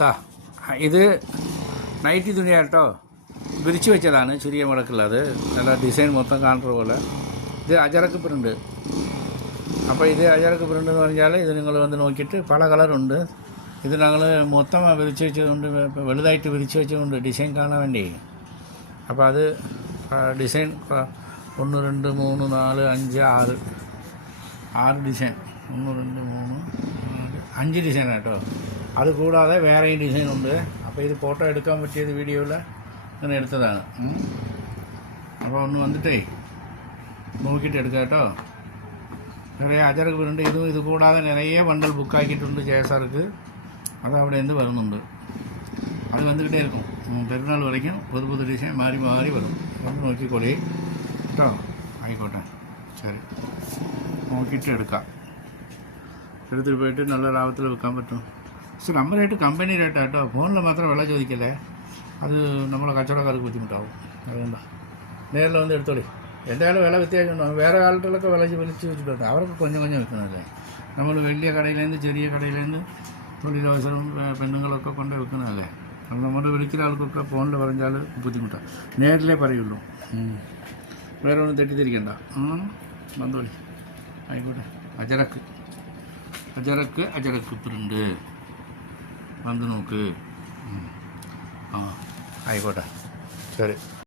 താ ഇത് നൈറ്റി തുണിയാണ് കേട്ടോ. വിരിച്ചു വെച്ചതാണ് ചെറിയ മുടക്കുള്ളത്. നല്ല ഡിസൈൻ മൊത്തം കാണുന്ന പോലെ. ഇത് അജറക്ക് പ്രിൻ്റ്. അപ്പോൾ ഇത് അജറക്ക് പ്രിൻ്റ് എന്ന് പറഞ്ഞാൽ ഇത് നിങ്ങൾ വന്ന് നോക്കിയിട്ട് പല കളറുണ്ട്. ഇത് ഞങ്ങൾ മൊത്തം വിരിച്ച് വെച്ചതുകൊണ്ട് വലുതായിട്ട് വിരിച്ച് വെച്ചതുകൊണ്ട് ഡിസൈൻ കാണാൻ വേണ്ടി. അപ്പോൾ അത് ഡിസൈൻ 1 2 3 4 5 6 ഡിസൈൻ. 1 2 3 4 5 ഡിസൈനാണ് കേട്ടോ. അത് കൂടാതെ വേറെയും ഡിസൈനുണ്ട്. അപ്പോൾ ഇത് ഫോട്ടോ എടുക്കാൻ പറ്റിയത് വീഡിയോയിൽ ഇങ്ങനെ എടുത്തതാണ്. അപ്പോൾ ഒന്ന് വന്നിട്ടേ നോക്കിയിട്ട് എടുക്കാം കേട്ടോ. നിറയെ അജറക്ക് വരുന്നുണ്ട്. ഇത് കൂടാതെ നിറയെ ബണ്ടൽ ബുക്കാക്കിയിട്ടുണ്ട് ജയസാർക്ക്. അത് അവിടെ എന്ത് വരുന്നുണ്ട്, അത് വന്നിട്ടേ ഇരിക്കും. പെരുന്നാൾ വരയ്ക്കും പുതു ഡിസൈൻ മാറി മാറി വരും. ഒന്ന് നോക്കിക്കോളി കേട്ടോ. ആയിക്കോട്ടെ, ശരി, നോക്കിയിട്ട് എടുക്കാം. എടുത്തിട്ട് പോയിട്ട് നല്ല ലാഭത്തിൽ വെക്കാൻ പറ്റും. പക്ഷെ നമ്മളായിട്ട് കമ്പനി റേറ്റാണ് കേട്ടോ. ഫോണിൽ മാത്രം വില ചോദിക്കല്ലേ, അത് നമ്മളെ കച്ചവടക്കാർക്ക് ബുദ്ധിമുട്ടാവും. അതുകൊണ്ടാണ് നേരിൽ വന്ന് എടുത്തോളി. എന്തായാലും വില വ്യത്യാസം ഉണ്ടാകും. വേറെ ആളുകളൊക്കെ വിളിച്ച് വെച്ചിട്ടുണ്ട്. അവർക്ക് കൊഞ്ഞം വെക്കുന്നതല്ലേ. നമ്മൾ വലിയ കടയിലേന്ന് ചെറിയ കടയിലേന്ന് തൊഴിലവസരം പെണ്ണുങ്ങളൊക്കെ കൊണ്ട് വെക്കുന്നതല്ലേ. അപ്പോൾ നമ്മുടെ വിളിക്കുന്ന ആൾക്കൊക്കെ ഫോണിൽ പറഞ്ഞാൽ ബുദ്ധിമുട്ടാണ്. നേരിലേ പറയുള്ളൂ. വേറെ ഒന്നും തെറ്റിദ്ധരിക്കണ്ട. വന്നോളി, ആയിക്കോട്ടെ. അജറക്ക് പ്രിൻ്റ് വന്ന് നോക്ക്. ആയിക്കോട്ടെ, ശരി.